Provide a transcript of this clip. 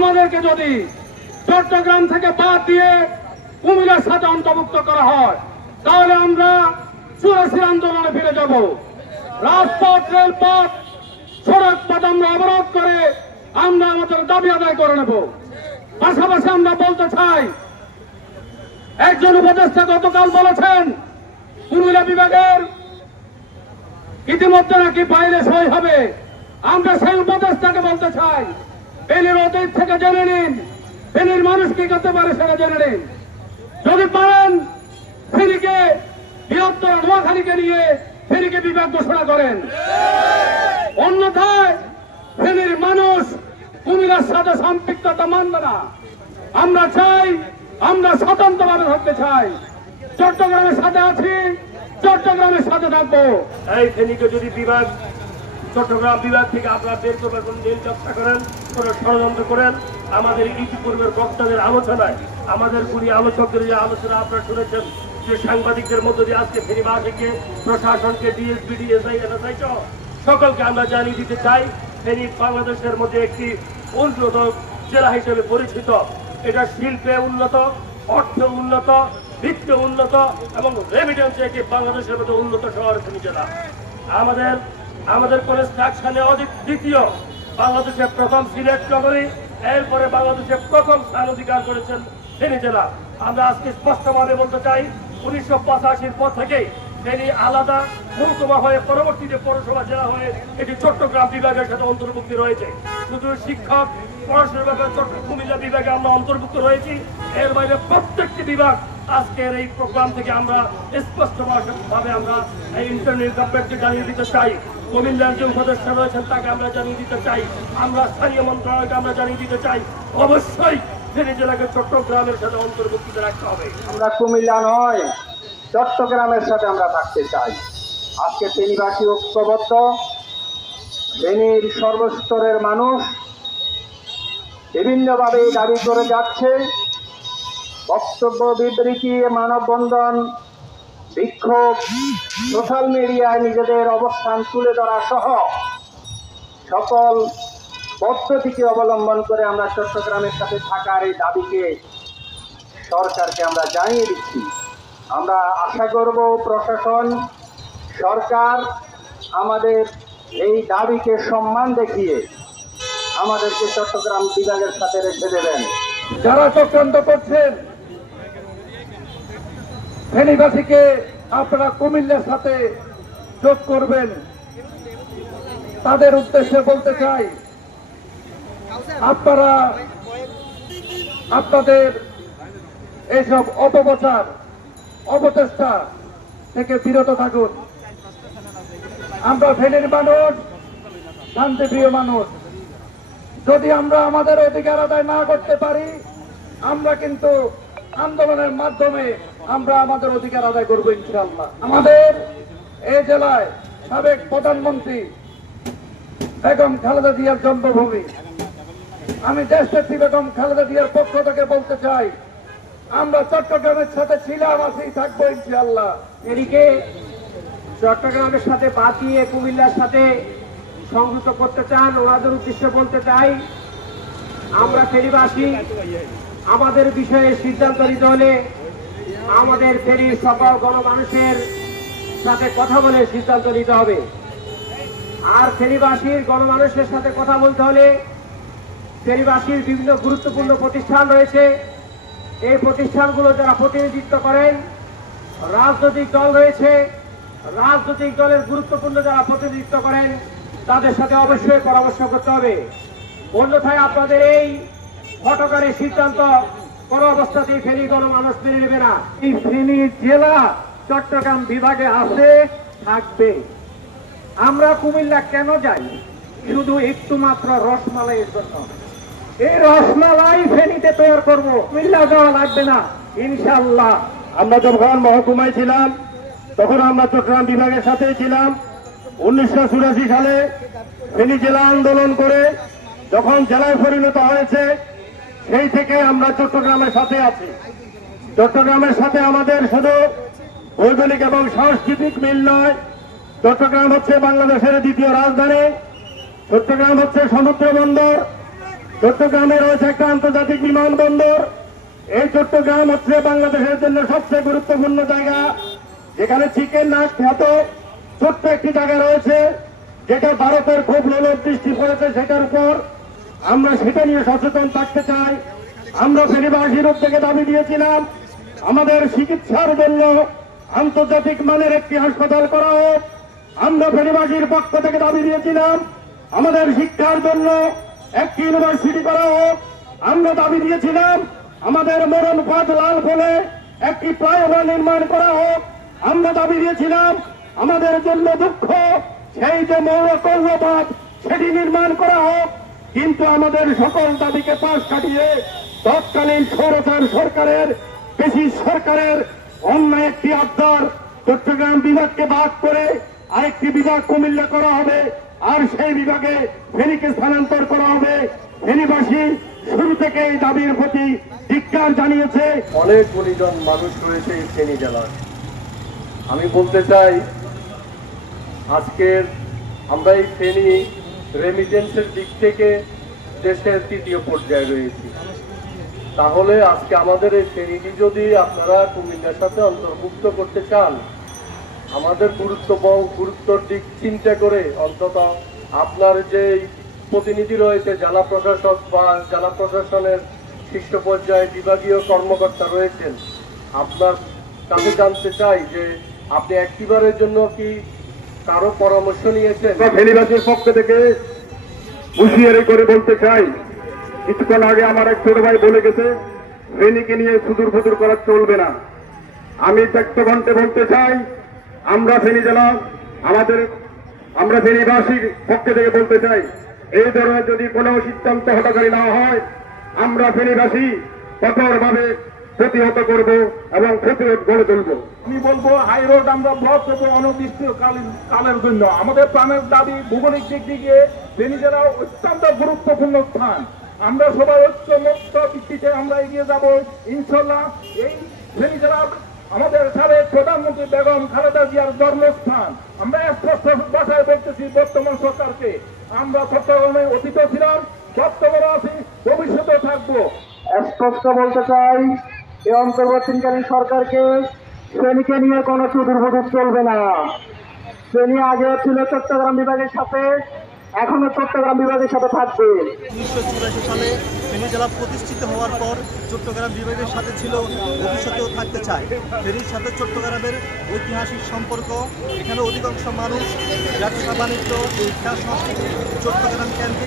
আমাদেরকে যদি চট্টগ্রাম থেকে বাদ দিয়ে কুমিল্লার সাথে অন্তর্ভুক্ত করা হয় তাহলে আমরা চুরাশি আন্দোলনে ফিরে যাব। রাজপথ, রেলপথ, সড়ক পথ আমরা অবরোধ করে আমরা আমাদের দাবি আদায় করে নেব। পাশাপাশি আমরা বলতে চাই, একজন উপদেষ্টা গতকাল বলেছেন কুমিল্লা বিভাগের ইতিমধ্যে নাকি বাইরে সই হবে। আমরা সেই উপদেষ্টাকে বলতে চাই, ফেনীর অতীত থেকে জেনে নিন, ফেনীর মানুষ কি করতে পারে সেটা জেনে নিন। যদি পারেন ফেনীকে বৃহত্তর নোয়াখালীকে নিয়ে ফেনীকে বিভাগ ঘোষণা করেন, অন্যথায় ফেনীর মানুষ কুমিল্লার সাথে সম্পৃক্ততা মানবে না। আমরা চাই, আমরা স্বতন্ত্রভাবে থাকতে চাই। চট্টগ্রামের সাথে আছি, চট্টগ্রামের সাথে থাকবো। এই ফেনীকে যদি বিভাগ, চট্টগ্রাম বিভাগ থেকে আপনারা বের করবার কোন নীল ব্যবসা করেন, কোন ষড়যন্ত্র করেন, আমাদের ইতিপূর্বের বক্তাদের আলোচনায়, আমাদের গুণী আলোচকদের যে আলোচনা আপনারা শুনেছেন, যে সাংবাদিকদের মধ্য দিয়ে আজকে ফেনীবাসীকে, প্রশাসনকে, ডিএসপি, ডিএসআই, এনএসআই সহ সকলকে আমরা জানিয়ে দিতে চাই, ফেনী বাংলাদেশের মধ্যে একটি উন্নত জেলা হিসেবে পরিচিত। এটা শিল্পে উন্নত, অর্থে উন্নত, বিত্তে উন্নত এবং রেমিটেন্সে একটি বাংলাদেশের মধ্যে উন্নত শহর ফেনী জেলা। আমাদের কনস্ট্রাকশনে দ্বিতীয়, বাংলাদেশের প্রথম সিলেট নগরী, এরপরে বাংলাদেশের প্রথম স্থান অধিকার করেছেন ফেনী জেলা। আমরা আজকে স্পষ্টভাবে বলতে চাই, 1985 পর থেকেই ফেনী আলাদা মহকুমা হয়ে পরবর্তীতে পৌরসভা জেলা হয়ে এটি চট্টগ্রাম বিভাগের সাথে অন্তর্ভুক্তি রয়েছে। শুধু শিক্ষক, পড়াশোনার ব্যাপারে কুমিল্লা বিভাগে আমরা অন্তর্ভুক্ত রয়েছি। এর বাইরে প্রত্যেকটি বিভাগ আজকের এই প্রোগ্রাম থেকে আমরা স্পষ্টভাবে আমরা এই ইন্টারনেট গভর্নমেন্টকে জানিয়ে দিতে চাই। কুমিল্লার যে উপদেষ্টা রয়েছেন তাকে আমরা জানিয়ে দিতে চাই, আমরা স্থানীয় মন্ত্রণালয়কে আমরা জানিয়ে দিতে চাই, অবশ্যই ফেনী জেলাকে চট্টগ্রামের সাথে অন্তর্ভুক্ত রাখতে হবে। আমরা কুমিল্লা নয়, চট্টগ্রামের সাথে আমরা থাকতে চাই। আজকে ফেনীবাসী ঐক্যবদ্ধ, ফেনীর সর্বস্তরের মানুষ বিভিন্নভাবে দাবি করে যাচ্ছে। বক্তব্য বিবৃতি, মানববন্ধন, বিক্ষোভ, সোশ্যাল মিডিয়ায় নিজেদের অবস্থান তুলে ধরা সহ সকল পদ্ধতিকে অবলম্বন করে আমরা চট্টগ্রামের সাথে থাকার এই দাবিকে সরকারকে আমরা জানিয়ে দিচ্ছি। আমরা আশা করব প্রশাসন, সরকার আমাদের এই দাবিকে সম্মান দেখিয়ে আমাদেরকে চট্টগ্রাম বিভাগের সাথে রেখে দেবেন। যারা চক্রান্ত করছেন ফেনীবাসীকে আপনারা কুমিল্লার সাথে যোগ করবেন, তাদের উদ্দেশ্যে বলতে চাই, আপনারা আপনাদের এইসব অপপ্রচার, অপচেষ্টা থেকে বিরত থাকুন। আমরা ফেনীর মানুষ, শান্তিপ্রিয় মানুষ। যদি আমরা আমাদের অধিকার আদায় না করতে পারি, আমরা কিন্তু আন্দোলনের মাধ্যমে আমরা আমাদের অধিকার আদায় করবো ইনশাআল্লাহ। আমাদের এই জেলায় সাবেক প্রধানমন্ত্রী বেগম খালেদা জিয়ার জন্মভূমি। আমি দেশনেত্রী বেগম খালেদা জিয়ার পক্ষ থেকে বলতে চাই, আমরা চট্টগ্রামের সাথে ছিলাম, আছি, থাকবো ইনশাআল্লাহ। এদিকে চট্টগ্রামের সাথে বাদ দিয়ে কুমিল্লার সাথে সংযুক্ত করতে চান, ওনাদের উদ্দেশ্যে বলতে চাই, আমরা ফেনীবাসী আমাদের বিষয়ে সিদ্ধান্ত নিতে হলে আমাদের ফেনীর সকল গণমানুষের সাথে কথা বলে সিদ্ধান্ত নিতে হবে। আর ফেনীবাসীর গণমানুষের সাথে কথা বলতে হলে ফেনীবাসীর বিভিন্ন গুরুত্বপূর্ণ প্রতিষ্ঠান রয়েছে। এই প্রতিষ্ঠানগুলো যারা প্রতিনিধিত্ব করেন, রাজনৈতিক দল রয়েছে, রাজনৈতিক দলের গুরুত্বপূর্ণ যারা প্রতিনিধিত্ব করেন তাদের সাথে অবশ্যই পরামর্শ করতে হবে। অন্যথায় আপনাদের এই হঠকারী সিদ্ধান্ত কোনো অবস্থাতেই ফেনী গণমানুষ মেনে নেবে না। এই ফেনী জেলা চট্টগ্রাম বিভাগে আছে, থাকবে। আমরা কুমিল্লা কেন যাই? শুধু একটু মাত্র রসমালাইয়ের জন্য। এই রসমালাই ফেনীতে তৈরি করব, কুমিল্লা যাওয়া লাগবে না ইনশাআল্লাহ। আমরা যখন মহকুমায় ছিলাম তখন আমরা চট্টগ্রাম বিভাগের সাথেই ছিলাম। 1984 সালে ফেনী জেলা আন্দোলন করে যখন জেলায় পরিণত হয়েছে, সেই থেকে আমরা চট্টগ্রামের সাথে আছি। চট্টগ্রামের সাথে আমাদের শুধু ভৌগোলিক এবং সাংস্কৃতিক মিল নয়, চট্টগ্রাম হচ্ছে বাংলাদেশের দ্বিতীয় রাজধানী, চট্টগ্রাম হচ্ছে সমুদ্র বন্দর, চট্টগ্রামে রয়েছে একটা আন্তর্জাতিক বিমানবন্দর। এই চট্টগ্রাম হচ্ছে বাংলাদেশের জন্য সবচেয়ে গুরুত্বপূর্ণ জায়গা, যেখানে চিকেন নাক খ্যাত ছোট্ট একটি জায়গা রয়েছে, যেটা ভারতের খুব লোলুপ দৃষ্টি পড়েছে সেটার উপর। আমরা সেটা নিয়ে সচেতন থাকতে চাই। আমরা ফেনীবাসীর উদ্যোগে দাবি দিয়েছিলাম আমাদের চিকিৎসার জন্য আন্তর্জাতিক মানের একটি হাসপাতাল করা হোক। আমরা ফেনীবাসীর পক্ষ থেকে দাবি দিয়েছিলাম আমাদের শিক্ষার জন্য একটি ইউনিভার্সিটি করা হোক। আমরা দাবি দিয়েছিলাম আমাদের মরণপথ লাল ফলে একটি ফ্লাইওভার নির্মাণ করা হোক। আমরা দাবি দিয়েছিলাম আমাদের জন্য দুঃখ সেই যে মৌলকর্মপথ সেটি নির্মাণ করা হোক। কিন্তু আমাদের সকল দাবিকে পাশ কাটিয়ে তৎকালীন স্বৈরাচার সরকারের সরকারের অন্যায় একটি আবদার চট্টগ্রাম বিভাগকে ভাগ করে আরেকটি বিভাগ কুমিল্লা করা হবে, আর সেই বিভাগে ফেনীকে স্থানান্তর করা হবে। ফেনীবাসী শুরু থেকে এই দাবির প্রতি ধিক্কার জানিয়েছে। অনেক গুণীজন মানুষ রয়েছে এই ফেনী জেলায়। আমি বলতে চাই আজকের আমরা এই ফেনী রেমিটেন্সের দিক থেকে দেশের ৩য় পর্যায়ে রয়েছি। তাহলে আজকে আমাদের এই ফেনীটি যদি আপনারা কুমিল্লার সাথে অন্তর্ভুক্ত করতে চান, আমাদের গুরুত্বর দিক চিন্তা করে অন্তত আপনার যে প্রতিনিধি রয়েছে জেলা প্রশাসক বা জেলা প্রশাসনের শীর্ষ পর্যায়ে বিভাগীয় কর্মকর্তা রয়েছেন, আপনার কাছে জানতে চাই যে আপনি একটিবারের জন্য কি কারো পরামর্শ নিয়েছেন? ফেনীবাসীর পক্ষ থেকে হুঁশিয়ারি করে বলতে চাই, কিছুক্ষণ আগে আমার এক ছোট ভাই বলে গেছে ফেনীকে নিয়ে সুদূর ফুদুর করা চলবে না। আমি ব্যক্তকণ্ঠে বলতে চাই, আমরা ফেনী জেলা আমরা ফেনীবাসীর পক্ষ থেকে বলতে চাই, এই ধরনের যদি কোনো সিদ্ধান্ত হঠাৎকারী না হয়, আমরা ফেনীবাসী কঠোরভাবে প্রতিহত করব এবং প্রতিরোধ গড়ে তুলব। আমি বলবো হাই রোড আমরা ব্লক করবো অনির্দিষ্টকালের জন্য। আমাদের প্রাণের দাবি ভৌগোলিক দিক থেকে ফেনী জেলা অত্যন্ত গুরুত্বপূর্ণ স্থান। আমরা সবাই ঐক্যমুক্ত ভিত্তিতে আমরা এগিয়ে যাব ইনশাল্লাহ। এই ফেনী জেলা আমাদের সাবেক প্রধানমন্ত্রী বেগম খালেদা জিয়ার জন্মস্থান। আমরা স্পষ্ট ভাষায় বলতেছি বর্তমান সরকারকে, আমরা চট্টগ্রামে অতীত ছিলাম, বর্তমানে আছি, ভবিষ্যতেও থাকবো। স্পষ্ট বলতে চাই, এই অন্তর্বর্তীকালীন সরকারকে ফেনীকে নিয়ে কোনো সুদূরবোধ চলবে না। ফেনী আগে ছিল চট্টগ্রাম বিভাগের সাথে, এখনো চট্টগ্রাম বিভাগের সাথে থাকবে। 1984 সালে ফেনী জেলা প্রতিষ্ঠিত হওয়ার পর চট্টগ্রাম বিভাগের সাথে ছিল, ভবিষ্যতেও থাকতে চায়। ফেনীর সাথে চট্টগ্রামের ঐতিহাসিক সম্পর্ক, এখানে অধিকাংশ মানুষ ব্যবসা বাণিজ্য, শিক্ষা, সংস্কৃতি চট্টগ্রাম কেন্দ্রিক।